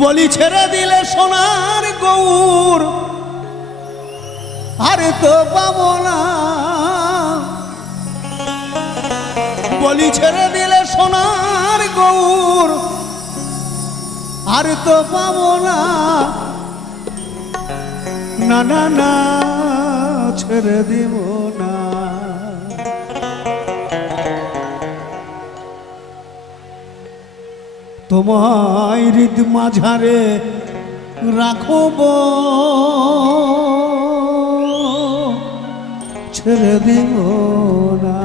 বলি ছেড়ে দিলে সোনার গৌর আরে তো পাবো না, বলি ছেড়ে দিলে সোনার গৌর আর তো পাবো না, না না না ছেড়ে দিব না। তোমায় হৃদ মাঝারে রাখব, ছেড়ে দিব না।